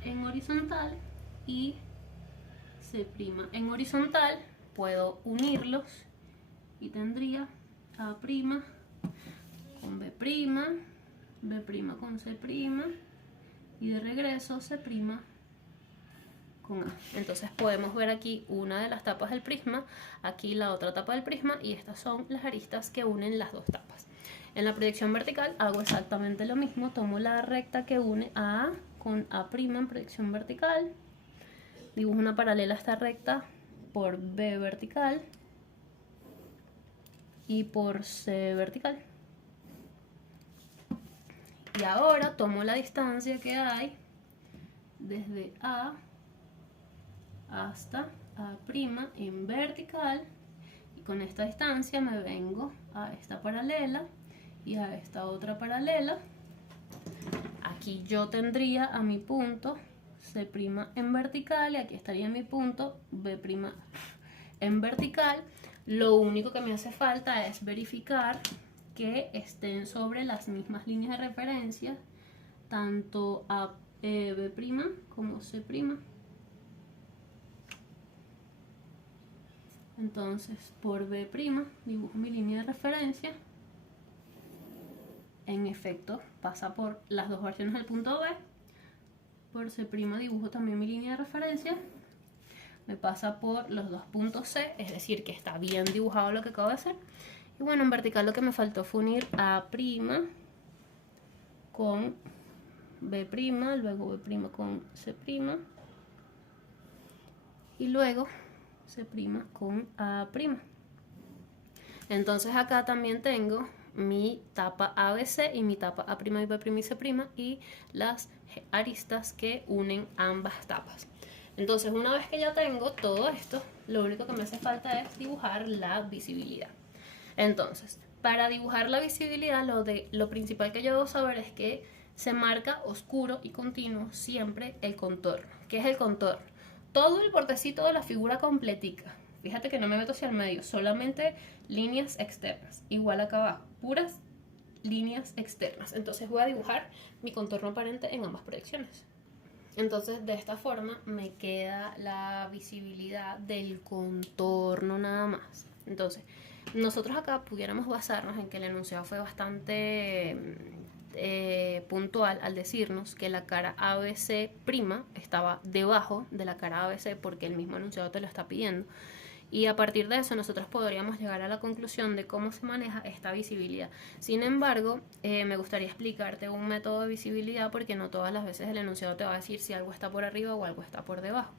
en horizontal y C' en horizontal. Puedo unirlos y tendría A' con B', B' con C' y de regreso C' con A. Entonces podemos ver aquí una de las tapas del prisma, aquí la otra tapa del prisma, y estas son las aristas que unen las dos tapas. En la proyección vertical hago exactamente lo mismo, tomo la recta que une a A con A' en proyección vertical, dibujo una paralela a esta recta por B vertical y por C vertical. Y ahora tomo la distancia que hay desde A hasta A' en vertical, y con esta distancia me vengo a esta paralela y a esta otra paralela. Aquí yo tendría a mi punto C' en vertical y aquí estaría mi punto B' en vertical. Lo único que me hace falta es verificar que estén sobre las mismas líneas de referencia, tanto a B' como C'. Entonces por B' dibujo mi línea de referencia. En efecto pasa por las dos versiones del punto B. Por C' dibujo también mi línea de referencia. Me pasa por los dos puntos C, es decir que está bien dibujado lo que acabo de hacer. Y bueno, en vertical lo que me faltó fue unir A' con B', luego B' con C', y luego C' con A'. Entonces acá también tengo mi tapa ABC y mi tapa A' y B' y C' y las aristas que unen ambas tapas. Entonces una vez que ya tengo todo esto, lo único que me hace falta es dibujar la visibilidad. Entonces, para dibujar la visibilidad, lo principal que yo debo saber es que se marca oscuro y continuo siempre el contorno. ¿Qué es el contorno? Todo el bordecito de la figura completica. Fíjate que no me meto hacia el medio, solamente líneas externas. Igual acá abajo, puras líneas externas. Entonces voy a dibujar mi contorno aparente en ambas proyecciones. Entonces de esta forma me queda la visibilidad del contorno nada más. Entonces nosotros acá pudiéramos basarnos en que el enunciado fue bastante puntual al decirnos que la cara ABC' estaba debajo de la cara ABC porque el mismo enunciado te lo está pidiendo. Y a partir de eso nosotros podríamos llegar a la conclusión de cómo se maneja esta visibilidad. Sin embargo, me gustaría explicarte un método de visibilidad porque no todas las veces el enunciado te va a decir si algo está por arriba o algo está por debajo.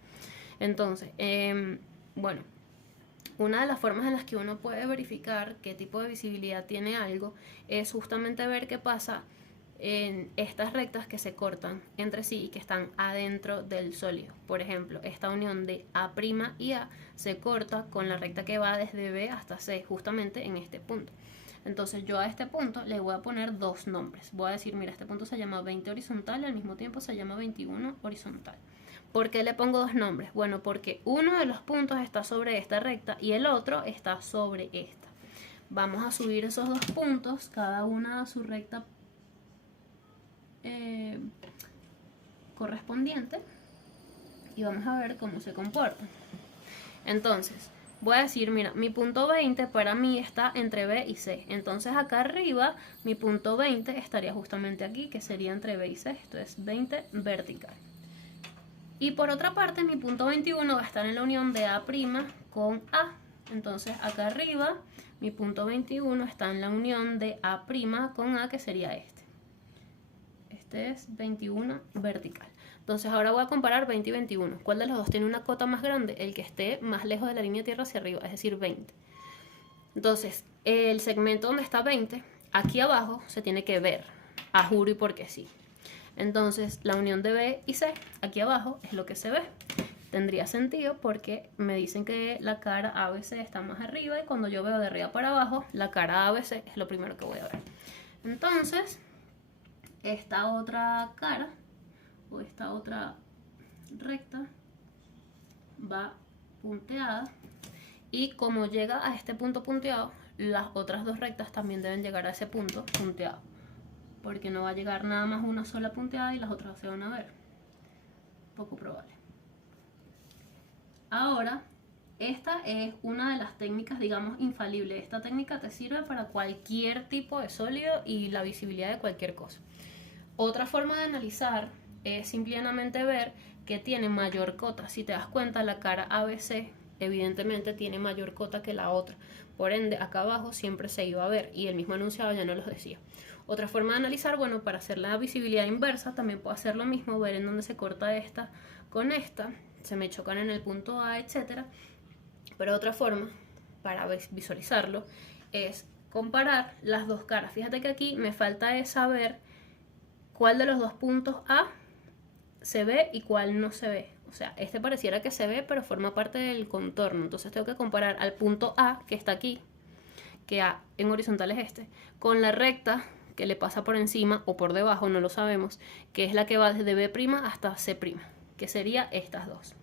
Entonces, bueno, una de las formas en las que uno puede verificar qué tipo de visibilidad tiene algo es justamente ver qué pasa en estas rectas que se cortan entre sí y que están adentro del sólido. Por ejemplo, esta unión de A' y A se corta con la recta que va desde B hasta C, justamente en este punto. Entonces yo a este punto le voy a poner dos nombres. Voy a decir, mira, este punto se llama 20 horizontal y al mismo tiempo se llama 21 horizontal. ¿Por qué le pongo dos nombres? Bueno, porque uno de los puntos está sobre esta recta y el otro está sobre esta. Vamos a subir esos dos puntos, cada una a su recta correspondiente, y vamos a ver cómo se comportan. Entonces voy a decir, mira, mi punto 20 para mí está entre B y C. Entonces acá arriba mi punto 20 estaría justamente aquí, que sería entre B y C. Esto es 20 vertical. Y por otra parte mi punto 21 va a estar en la unión de A' con A. Entonces acá arriba mi punto 21 está en la unión de A' con A, que sería este. Este es 21 vertical. Entonces ahora voy a comparar 20 y 21. ¿Cuál de los dos tiene una cota más grande? El que esté más lejos de la línea de tierra hacia arriba, es decir, 20. Entonces, el segmento donde está 20, aquí abajo se tiene que ver, a juro y porque sí. Entonces, la unión de B y C, aquí abajo, es lo que se ve. tendría sentido porque me dicen que la cara ABC está más arriba y cuando yo veo de arriba para abajo, la cara ABC es lo primero que voy a ver. Entonces, esta otra cara o esta otra recta va punteada y como llega a este punto punteado, las otras dos rectas también deben llegar a ese punto punteado, porque no va a llegar nada más una sola punteada y las otras se van a ver. Poco probable. Ahora, esta es una de las técnicas, digamos, infalibles. Esta técnica te sirve para cualquier tipo de sólido y la visibilidad de cualquier cosa. Otra forma de analizar es simplemente ver que tiene mayor cota. Si te das cuenta, la cara ABC evidentemente tiene mayor cota que la otra. Por ende, acá abajo siempre se iba a ver y el mismo enunciado ya no los decía. Otra forma de analizar, bueno, para hacer la visibilidad inversa también puedo hacer lo mismo, ver en dónde se corta esta con esta, se me chocan en el punto A, etc. Pero otra forma para visualizarlo es comparar las dos caras. Fíjate que aquí me falta es saber cuál de los dos puntos A se ve y cuál no se ve. O sea, este pareciera que se ve, pero forma parte del contorno. Entonces tengo que comparar al punto A, que está aquí, que A en horizontal es este, con la recta que le pasa por encima o por debajo, no lo sabemos, que es la que va desde B' hasta C', que sería estas dos.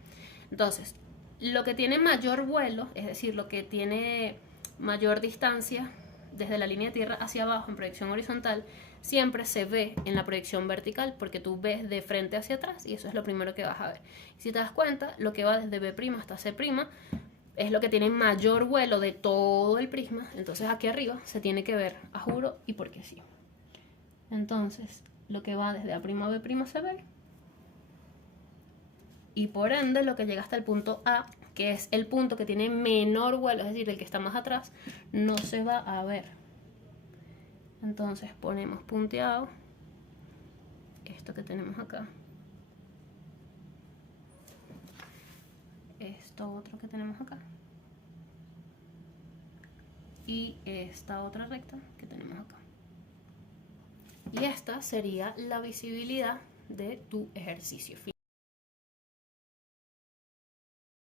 Entonces, lo que tiene mayor vuelo, es decir, lo que tiene mayor distancia desde la línea de tierra hacia abajo en proyección horizontal, siempre se ve en la proyección vertical porque tú ves de frente hacia atrás y eso es lo primero que vas a ver. Si te das cuenta, lo que va desde B' hasta C' es lo que tiene mayor vuelo de todo el prisma, entonces aquí arriba se tiene que ver a juro y porque sí. Entonces, lo que va desde A' a B' se ve y por ende lo que llega hasta el punto A, que es el punto que tiene menor vuelo, es decir, el que está más atrás, no se va a ver. Entonces ponemos punteado esto que tenemos acá, esto otro que tenemos acá y esta otra recta que tenemos acá. Y esta sería la visibilidad de tu ejercicio.